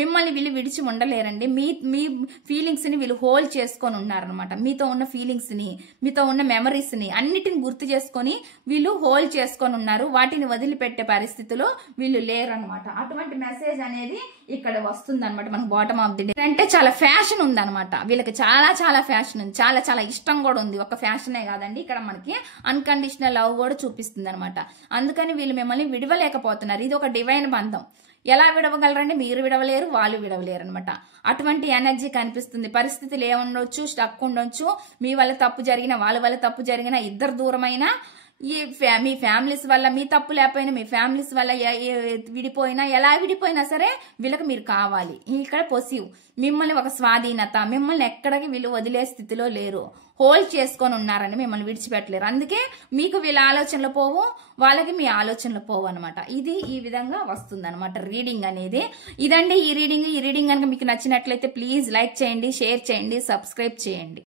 మిమ్మల్ని వీళ్ళు విడిచి ఉండలేరండి. మీ ఫీలింగ్స్ ని వీళ్ళు హోల్డ్ చేసుకొని ఉన్నారనమాట. మీతో ఉన్న ఫీలింగ్స్ ని, మీతో ఉన్న మెమరీస్ ని అన్నిటిని గుర్తు చేసుకొని వీళ్ళు హోల్డ్ చేసుకొని ఉన్నారు. వాటిని వదిలిపెట్టే పరిస్థితిలో వీళ్ళు లేరు అనమాట. అటువంటి మెసేజ్ అనేది ఇక్కడ వస్తుంది అనమాట. మనకు బాటమ్ ఆఫ్ ది డే అంటే చాలా ఫ్యాషన్ ఉందన్నమాట. వీళ్ళకి చాలా ఫ్యాషన్ ఉంది, చాలా ఇష్టం కూడా ఉంది. ఒక ఫ్యాషనే కాదండి, ఇక్కడ మనకి అన్కండిషనల్ లవ్ కూడా చూపిస్తుంది అనమాట. అందుకని వీళ్ళు మిమ్మల్ని విడవలేకపోతున్నారు. ఇది ఒక డివైన్ బంధం. ఎలా విడవగలరండి? మీరు విడవలేరు, వాళ్ళు విడవలేరు అనమాట. అటువంటి ఎనర్జీ కనిపిస్తుంది. పరిస్థితులు ఏముండొచ్చు, స్టక్ ఉండొచ్చు, మీ వల్ల తప్పు జరిగిన వాళ్ళ వల్ల తప్పు జరిగిన, ఇద్దరు దూరమైన మీ ఫ్యామిలీస్ వల్ల, మీ తప్పు లేకపోయినా మీ ఫ్యామిలీస్ వల్ల విడిపోయినా, ఎలా విడిపోయినా సరే వీళ్ళకి మీరు కావాలి. ఇక్కడ పొసివ్ మిమ్మల్ని ఒక స్వాధీనత, మిమ్మల్ని ఎక్కడికి వీళ్ళు వదిలే స్థితిలో లేరు, హోల్డ్ చేసుకొని ఉన్నారని, మిమ్మల్ని విడిచిపెట్టలేరు. అందుకే మీకు వీళ్ళ ఆలోచనలు పోవు, వాళ్ళకి మీ ఆలోచనలు పోవు అనమాట. ఇది ఈ విధంగా వస్తుంది అనమాట రీడింగ్ అనేది. ఇదండి ఈ రీడింగ్. కనుక మీకు నచ్చినట్లయితే ప్లీజ్ లైక్ చేయండి, షేర్ చేయండి, సబ్స్క్రైబ్ చేయండి.